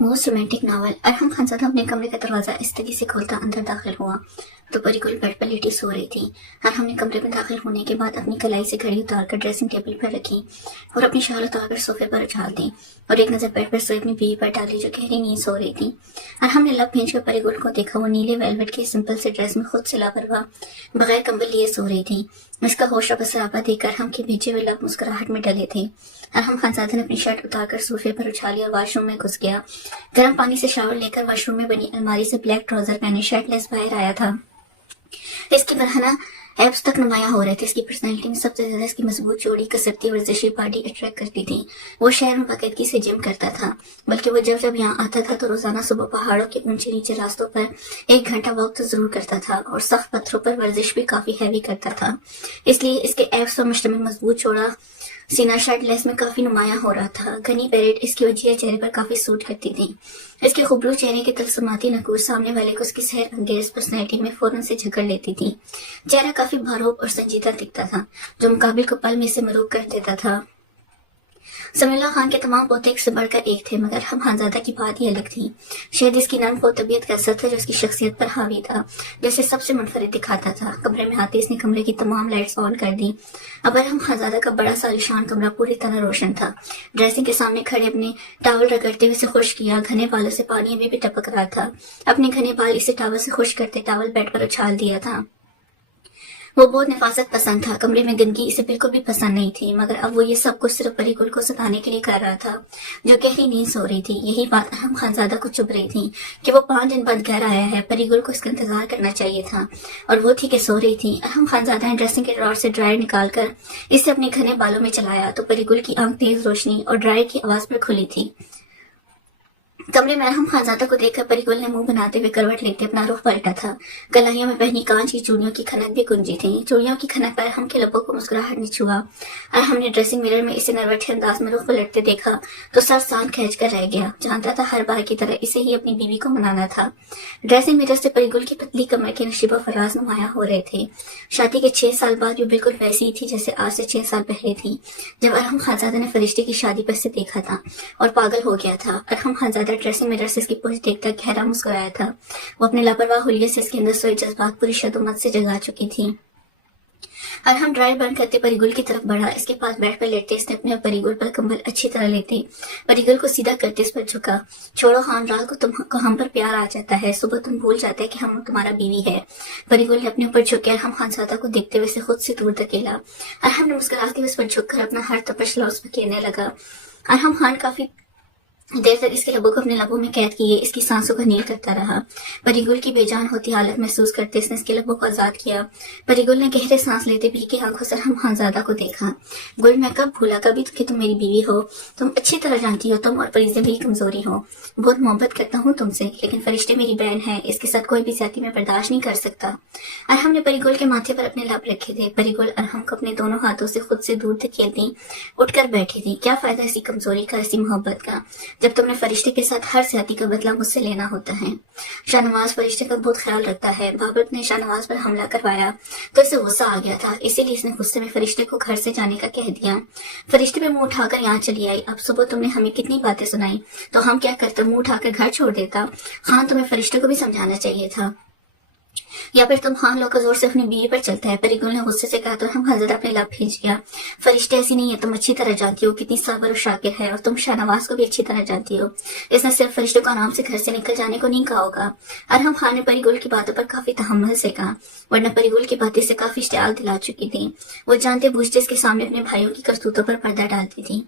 Most romantic novel. Arham Khanzada अपने कमरे का दरवाज़ा इस तरीके से खोलता अंदर दाखिल हुआ तो परिकुल बेड पर लेटी सो रही थी। अरहम ने कमरे में दाखिल होने के बाद अपनी कलाई से घड़ी उतारकर ड्रेसिंग टेबल पर रखी और अपनी शाल उतारकर सोफे पर उछाल दी और एक नज़र बेड पर सोई अपनी बीवी पर डाली जो गहरी नींद सो रही थी। अरहम ने लब भींच कर परिकुल को देखा। वो नीले वेलवेट के सिंपल से ड्रेस में खुद से लापरवाह बगैर कंबल लिए सो रही थी। उसका होश बसरापा देखकर अरहम के भेजे हुए लब मुस्कुराहट में डले थे। अरहम खानज़ादा ने अपनी शर्ट उतारकर सोफे पर उछाली और वॉशरूम में घुस गया। गर्म पानी से शावर लेकर वॉशरूम में बनी अलमारी से ब्लैक ट्राउजर पहने शर्टलेस बाहर आया था। इसकी बरहना एब्स तक नुमाया हो रहे थे। इसकी पर्सनैलिटी में सबसे ज्यादा इसकी मजबूत चौड़ी कसरती वर्जिशी बॉडी अट्रैक्ट करती थी। वो शहर में बाकायदगी से जिम करता था, बल्कि वो जब जब यहाँ आता था तो रोजाना सुबह पहाड़ों के ऊंचे नीचे रास्तों पर 1 घंटा वॉक तो जरूर करता था और सख्त पत्थरों पर वर्जिश भी काफी हैवी करता था। इसलिए इसके एब्स और मुश्तमिल मजबूत चौड़ा सीना शर्ट लेस में काफी नुमाया हो रहा था। घनी पेरेट इसकी वजह चेहरे पर काफी सूट करती थी। इसके खुबरू चेहरे के तलसमाती नकूर सामने वाले को उसकी सहर अंगेज पर्सनैलिटी में फौरन से झकड़ लेती थी। चेहरा काफी भारोप और संजीदा दिखता था, जो मुकाबिल को पल में से मरूक कर देता था। समीउल्लाह खान के तमाम पोते एक से बढ़कर एक थे, मगर हम खानजादा की बात ही अलग थी। शायद इसकी नर्म को तबीयत का असर था जो उसकी शख्सियत पर हावी था, जैसे सबसे मुनफरिद दिखाता था। कमरे में आते इसने कमरे की तमाम लाइट्स ऑन कर दी। अब हम खानजादा का बड़ा सा आलीशान कमरा पूरी तरह रोशन था। ड्रेसिंग के सामने खड़े अपने टावल रगड़ते हुए इसे खुश किया। घने बालों से पानी अभी भी टपक रहा था। अपने घने बाल इसे टावल से खुश करते टावल बेड पर उछाल दिया था। वो बहुत नफासत पसंद था। कमरे में गंदगी इसे बिल्कुल भी पसंद नहीं थी, मगर अब वो ये सब कुछ सिर्फ परिकुल को सताने के लिए कर रहा था, जो गहरी नींद सो रही थी। यही बात अरहम खानजादा को चुभ रही थी कि वो 5 दिन बाद घर आया है। परिकुल को इसका इंतजार करना चाहिए था और वो थी कि सो रही थी। अरहम खानजादा ने ड्रेसिंग के ड्रॉर से ड्रायर निकालकर इसे अपने घने बालों में चलाया तो परिकुल की आंख तेज रोशनी और ड्रायर की आवाज पर खुली थी। कमरे में अरहम खानजादा को देखकर परिकुल ने मुंह बनाते हुए करवट लेते अपना रुख पलटा था। कलाइयों में पहनी कांच की चूड़ियों की खनक भी गुंजी थी। चूड़ियों की खनक पर अरहम के लबों को मुस्कुराहट ने छुआ। अरहम ने ड्रेसिंग मिरर में इसे नरवटे अंदाज में रुख पलटते देखा तो सर सान खींच कर रह गया। जानता था हर बार की तरह इसे ही अपनी बीवी को मनाना था। ड्रेसिंग मिरर से परिकुल की पतली कमर के नशीबा फराज नुमाया हो रहे थे। शादी के 6 साल बाद वो बिल्कुल वैसी ही थी जैसे आज से 6 साल पहले थी, जब अरहम खानजादा ने फरिश्ते की शादी पर से देखा था और पागल हो गया था। अरहम खानजादा ड्रेसिंग मिरर से पोज देखकर गहरा मुस्कुराया था। वो अपने लापरवाह हुलिये से इसके अंदर सोए जज्बात पूरी शदुमत से जगा चुकी थी। अरहम ड्रायर बंद करते परिगुल की तरफ बढ़ा। इसके पास बैठ कर लेटते इसने अपने परिगुल पर कंबल अच्छी तरह लेते परिगुल को सीधा करते इस पर झुका। छोड़ो खान, रात को तुमको हम पर प्यार आ जाता है, सुबह तुम भूल जाते हैं कि हम तुम्हारा बीवी है। परिगुल ने अपने ऊपर झुके अरहम खानजादा को देखते हुए खुद से दूर धकेला। अरहम ने मुस्कुराते हुए उस पर झुककर अपना हर तपश लौस पर कहने लगा। अरहम खान काफी देर तक इसके लबों को अपने लबों में कैद किए इसकी सांसों का नील करता रहा। परिगुल की बेजान होती हालत महसूस करते इसने इसके लबों को आजाद किया। परिगुल ने गहरे सांस लेते भीगी आंखों से अरहम खानजादा को देखा। गुल, मैं कब भूला कभी कि तुम मेरी बीवी हो। तुम अच्छी तरह जानती हो तुम और परिजे मेरी कमजोरी हो। बहुत मोहब्बत करता हूँ तुमसे, लेकिन फरिश्ते मेरी बहन है, इसके साथ कोई भी ज्यादती मैं बर्दाश्त नहीं कर सकता। अरहम ने परिगुल के माथे पर अपने लब रखे थे। परिगुल अरहम को अपने दोनों हाथों से खुद से दूर धकेलती उठकर बैठी थी। क्या फायदा इसी कमजोरी का, इसी मोहब्बत का, जब तुमने फरिश्ते के साथ हर ज्यादती का बदला मुझसे लेना होता है। शाहनवाज फरिश्ते का बहुत ख्याल रखता है। बाबर ने शाहनवाज पर हमला करवाया तो इसे गुस्सा आ गया था, इसीलिए इसने गुस्से में फरिश्ते को घर से जाने का कह दिया। फरिश्ते पे मुंह उठाकर यहाँ चली आई। अब सुबह तुमने हमें कितनी बातें सुनाई, तो हम क्या करते, मुंह उठाकर घर छोड़ देता। खान, तुम्हें फरिश्ते को भी समझाना चाहिए था, या फिर तुम खान लोग जोर से अपनी बीवी पर चलता है। परिगुल ने गुस्से से कहा तो हम खानजादा अपने लब खींच गया। फरिश्ते ऐसी नहीं है, तुम अच्छी तरह जानती हो कितनी सब्र और शाकिर है, और तुम शाहनवाज को भी अच्छी तरह जानती हो। इसने सिर्फ फरिश्ते को आराम से घर से निकल जाने को नहीं कहा होगा। अरहम खान ने परिगुल की बातों पर काफी तहम्मुल से कहा, वरना परिगुल की बातें से काफी इश्तियाल दिला चुकी थी। वो जानते बूझते इसके सामने अपने भाइयों की करतूतों पर पर्दा डालती थी।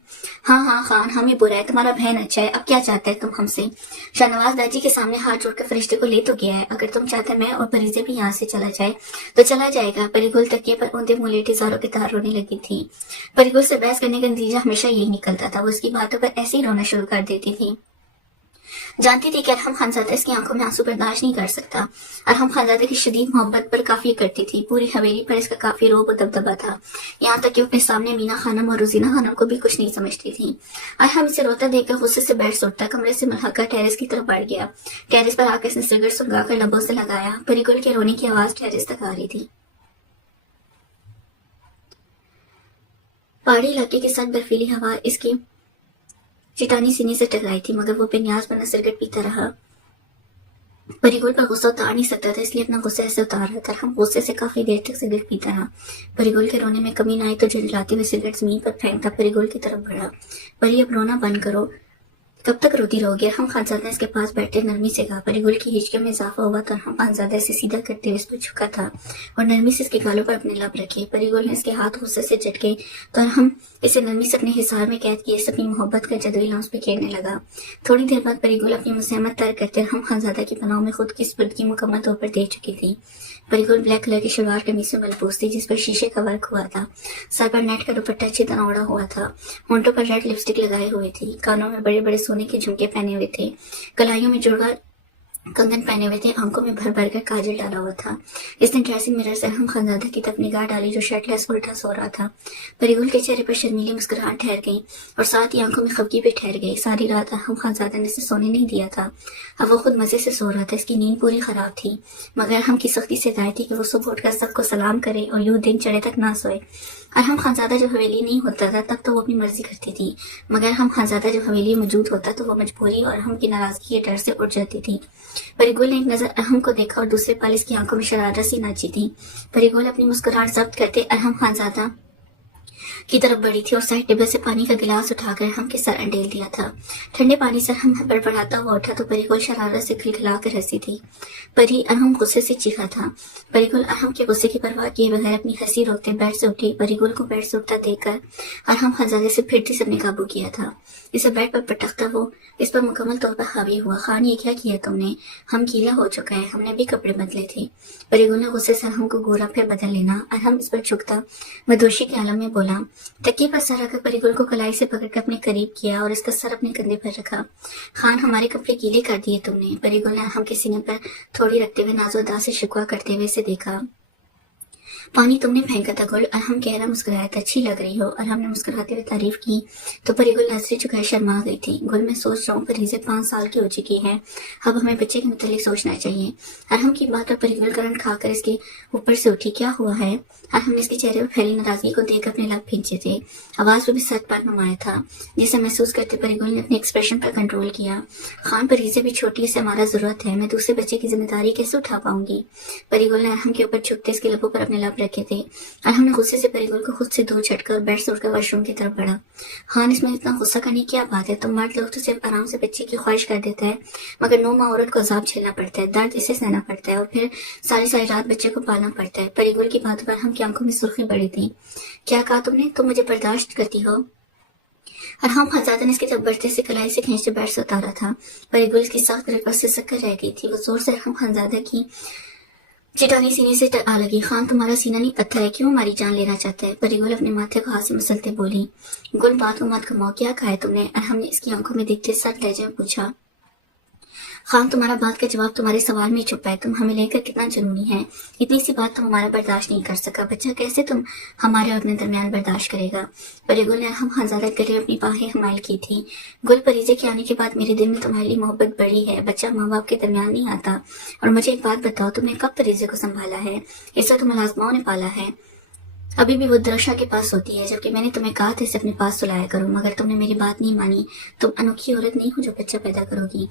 हाँ खान, हमें बुरा है, तुम्हारा बहन अच्छा है, अब क्या चाहता है तुम हमसे। शाहनवाज दादी के सामने हाथ जोड़कर फरिश्ते को ले तो गया है, अगर तुम चाहते मैं और परिजे भी यहाँ से चला जाए तो चला जाएगा। परिगुल तकिए पर ऊंधे मुंह लेटे ज़ारों की तरह रोने लगी थी। परिगुल से बहस करने का नतीजा हमेशा यही निकलता था, वो उसकी बातों पर ऐसे ही रोना शुरू कर देती थी। जानती थी कि अरहम खानजादा इसकी आंखों में आंसू बर्दाश्त नहीं कर सकता। अरहम खानजादा की शदीद मोहब्बत पर काफी करती थी। पूरी हवेली पर इसका काफी रोब और दबदबा था, यहाँ तक कि अपने सामने मीना खानम और रोजीना खानम को भी कुछ नहीं समझती थी। अरहम इसे रोता देखकर गुस्से से बैठ सुटता कमरे से मुल्हका टेरेस की तरफ बढ़ गया। टेरेस पर आकर इसने सिगरेट सुलगाकर लबों से लगाया। परिकुल के रोने की आवाज टेरेस तक आ रही थी। पहाड़ी इलाके के साथ बर्फीली हवा इसकी चिटानी सीने से टकराई थी, मगर वो बेनियाज बना सिगरेट पीता रहा। परिगुल पर गुस्सा उतार नहीं सकता था, इसलिए अपना गुस्सा ऐसे उतार रहा था। हम गुस्से से काफी देर तक सिगरेट पीता रहा। परिगुल के रोने में कमी न आई तो झुंझलाते हुए सिगरेट जमीन पर फेंकता परिगुल की तरफ बढ़ा। परी, अब रोना बंद करो, कब तक रोती रहोगे? हम खानजादा इसके पास बैठे नरमी से कहा। परिगुल की हिचकियों में इजाफा हुआ तो हम खानजादा से सीधा करते हुए इस पर झुका था और नरमी से इसके गालों पर अपने लब रखे। परिगुल ने इसके हाथ गुस्से से झटके तो हम इसे नरमी से अपने हिसार में कैद किए, अपनी मोहब्बत का जदुई लौंस पे खेलने लगा। थोड़ी देर बाद परिगुल अपनी मुसहमत तर्क करते हम खानजादा की पनाह में खुद की स्पुर्दगी मुकम्मल तौर पर दे चुकी थी। परिगुल ब्लैक कलर की शलवार कमीज में मलबूस थी, जिस पर शीशे का वर्क हुआ था। सर पर नेट का दुपट्टा अच्छी तरह ओढ़ा हुआ था। होंठों पर रेड लिपस्टिक लगाए हुए थी। कानों में बड़े बड़े सोने के झुमके पहने हुए थे। कलाइयों में जोड़कर कंगन पहने हुए थे। आंखों में भर भर कर काजल डाला हुआ था। इसने ड्रेसिंग मिरर से हम खानजादा की तरफ निगाह डाली, जो शर्टलेस उल्टा सो रहा था। परिगुल के चेहरे पर शर्मीली मुस्कुराहट ठहर गई और साथ ही आंखों में खफगी भी ठहर गई। सारी रात हम खानजादा ने इसे सोने नहीं दिया था। अब वो खुद मजे से सो रहा था। इसकी नींद पूरी खराब थी, मगर हम की सख्ती से हिदायत थी कि वो सुबह उठकर सबको सलाम करे और यूं दिन चढ़े तक ना सोए। और हम खानजादा जब हवेली नहीं होता था तब तो वो अपनी मर्जी करती थी, मगर हम खानजादा जब हवेली मौजूद होता तो वो मजबूरी और हम की नाराजगी के डर से उठ जाती थी। परिगुल ने एक नजर अहम को देखा और दूसरे पल इसकी आंखों में शरारत सी नाची थी। परिगुल अपनी मुस्कुराहट जब्त करते अरहम खानजादा की तरफ बढ़ी थी और साइड टेबल से पानी का गिलास उठाकर हम के सर अंडेल दिया था। ठंडे पानी से हम बड़बड़ाता हुआ उठा तो परिगुल शरारत से खिलखिला कर हंसी थी। परी, अरहम गुस्से से चीखा था। परिगुल अरहम के गुस्से की परवाह किए बगैर अपनी हंसी रोकते बेड से उठी। परिगुल को बेड से उठता देखकर अरहम खानजादे से फिरती से अपने काबू किया था। इसे बेड पर पटकता वो इस पर मुकम्मल तौर पर हावी हुआ। खान, ये क्या किया तुमने? हम गीला हो चुका है, हमने भी कपड़े बदले थे। परिगुल ने गुस्से से अरहम को गोरा फिर बदल लेना। अरहम इस पर झुकता मदोशी के आलम में बोला। तकिए पर सर रखकर परिगुल को कलाई से पकड़कर अपने करीब किया और इसका सर अपने कंधे पर रखा। खान, हमारे कपड़े गीले कर दिए तुमने। परिगुल ने अरहम के सीने पर थोड़ी रखते हुए नाजोदा से शिकवा करते हुए इसे देखा। पानी तुमने फेंका था गुल। अरहम गहरा मुस्कुराया था। अच्छी लग रही हो। अरहम ने मुस्कुराते हुए तारीफ की तो परिगुल नजरें झुकाए शर्मा गई थी। गुल, मैं सोच रहा हूँ फरीज़े 5 साल की हो चुकी है, अब हमें बच्चे के मुतालिक सोचना चाहिए। अरहम की बात पर परिगुल करंट खाकर इसके ऊपर से उठी। क्या हुआ है? अरहम ने इसके चेहरे पर फैली नाराजगी को देखकर अपने लब खींचे थे। आवाज में भी सच पर नुमाया था, जिसे महसूस करते परिगुल ने अपने एक्सप्रेशन पर कंट्रोल किया। खान, फरीज़े भी छोटी, इससे हमारा जरूरत है, मैं दूसरे बच्चे की जिम्मेदारी कैसे उठा पाऊंगी? परिगुल ने अरहम के ऊपर झुकते इसके लबों पर अपने लब रखे थे। अरहम ने गुस्से से परिगुल को खुद से दूर झटकर बेड से उठकर वॉशरूम की तरफ बढ़ा। खान, इसमें इतना गुस्सा करने की क्या बात है? तुम मर्द लोग तो सिर्फ आराम से बच्चे की ख्वाहिश कर देता है, मगर नौ माह औरत को अजाब झेलना पड़ता है, दर्द इसे सहना पड़ता है और फिर सारी सारी रात बच्चे को पालना पड़ता है। परिगुल की बात पर हम की आंखों में सुर्खी बढ़ी थी। क्या कहा तुमने? तुम मुझे बर्दाश्त करती हो? अरहम खानजादा ने इसकी तरफ बढ़ते से कलाई से खींचते बेड से उतारा था। परिगुल इसकी सख्त ग्रिप पर सिसक कर रह गई थी। वो जोर से अरहम खानजादा की चिटानी सीने से आ लगी। खान, तुम्हारा सीना नहीं पत्थर है, क्यों हमारी जान लेना चाहता है? परिगुल अपने माथे को हाथ से मसलते बोली। गुल, बात को मत कमाओ, क्या कहा है तुमने? अरहम ने इसकी आंखों में देखते सख्त लहजे में पूछा। खान, तुम्हारा बात का जवाब तुम्हारे सवाल में छुपा है। तुम हमें लेकर कितना जुनूनी है, इतनी सी बात तुम हमारा बर्दाश्त नहीं कर सका। बच्चा कैसे तुम हमारे और अपने दरमियान बर्दाश्त करेगा? परिगुल ने अरहम खानजादा के लिए अपनी बाहें हमायल की थी। गुल, फरीज़े के आने के बाद मेरे दिल में तुम्हारे लिए मोहब्बत बढ़ी है। बच्चा माँ बाप के दरमियान नहीं आता। और मुझे एक बात बताओ, तुमने कब फरीज़े को संभाला है? इससे तुम मुलाजमाओं ने पाला है। अभी भी वो दरक्षा के पास होती है, जबकि मैंने तुम्हें कहा था इसे अपने पास सुलाया करो, मगर तुमने मेरी बात नहीं मानी। तुम अनोखी औरत नहीं हो जो बच्चा पैदा करोगी।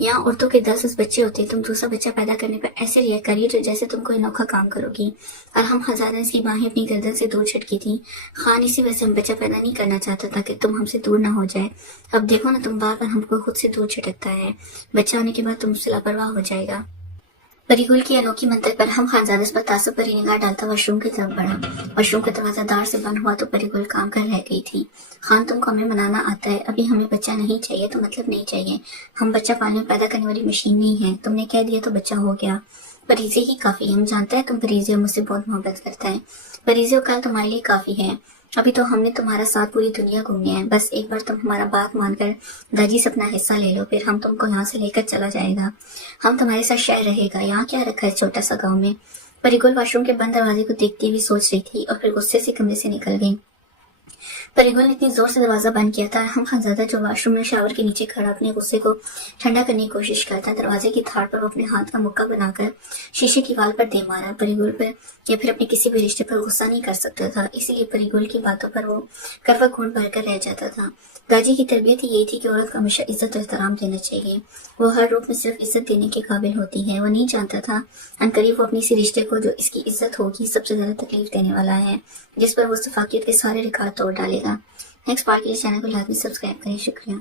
यहाँ औरतों के 10 बच्चे होते हैं, तुम दूसरा बच्चा पैदा करने पर ऐसे रिएक्ट करिए जो जैसे तुम कोई अनोखा काम करोगी। और हम खानजादा ने इसकी बाहें अपनी गर्दन से दूर छटकी थी। खान, इसी वजह से हम बच्चा पैदा नहीं करना चाहता ताकि तुम हमसे दूर ना हो जाए। अब देखो ना, तुम बार बार हमको खुद से दूर छटकता है। बच्चा होने के बाद तुमसे लापरवाह हो जाएगा। परिगुल की अनोखी मंतक पर हम खानजादा पर तासुब भरी निगाह डालता वॉशरूम की तरफ बढ़ा। वॉशरूम का दरवाजा दार से बंद हुआ तो परिगुल काम कर रह गई थी। खान, तुमको हमें मनाना आता है, अभी हमें बच्चा नहीं चाहिए तो मतलब नहीं चाहिए। हम बच्चा पालने पैदा करने वाली मशीन नहीं है। तुमने कह दिया तो बच्चा हो गया। फरीज़े ही काफी है। हम जानते हैं तुम फरीज़े मुझसे बहुत मोहब्बत करता है। फरीज़े और कल तुम्हारे लिए काफी है। अभी तो हमने तुम्हारा साथ पूरी दुनिया घूमनी है। बस एक बार तुम हमारा बात मानकर दादी से अपना हिस्सा ले लो, फिर हम तुमको यहाँ से लेकर चला जाएगा। हम तुम्हारे साथ शहर रहेगा। यहाँ क्या रखा है छोटा सा गाँव में? परिगुल वॉशरूम के बंद दरवाजे को देखती हुई सोच रही थी और फिर गुस्से से कमरे से निकल गई। परिगुल ने इतनी जोर से दरवाजा बंद किया था। अरहम खानजादा जो वॉशरूम में शावर के नीचे खड़ा अपने गुस्से को ठंडा करने की कोशिश करता, दरवाजे की थाड़ पर वो अपने हाथ का मुक्का बनाकर शीशे की वाल पर दे मारा। परिगुल पर या फिर अपने किसी भी रिश्ते पर गुस्सा नहीं कर सकता था, इसीलिए परिगुल की बातों पर वो करवा खून भरकर रह जाता था। दादी की तरबियत यही थी कि औरत को हमेशा इज्जत और एहतराम देना चाहिए। वो हर रूप में सिर्फ इज्जत देने के काबिल होती है। वो नहीं जानता था अनकरीब वो अपने इसी रिश्ते को जो इसकी इज्जत होगी सबसे ज्यादा तकलीफ देने वाला है, जिस पर वो सफाकियत के सारे रिकॉर्ड तोड़ डालेगा। नेक्स्ट पार्ट के लिए चैनल को लाजमी सब्सक्राइब करें। शुक्रिया।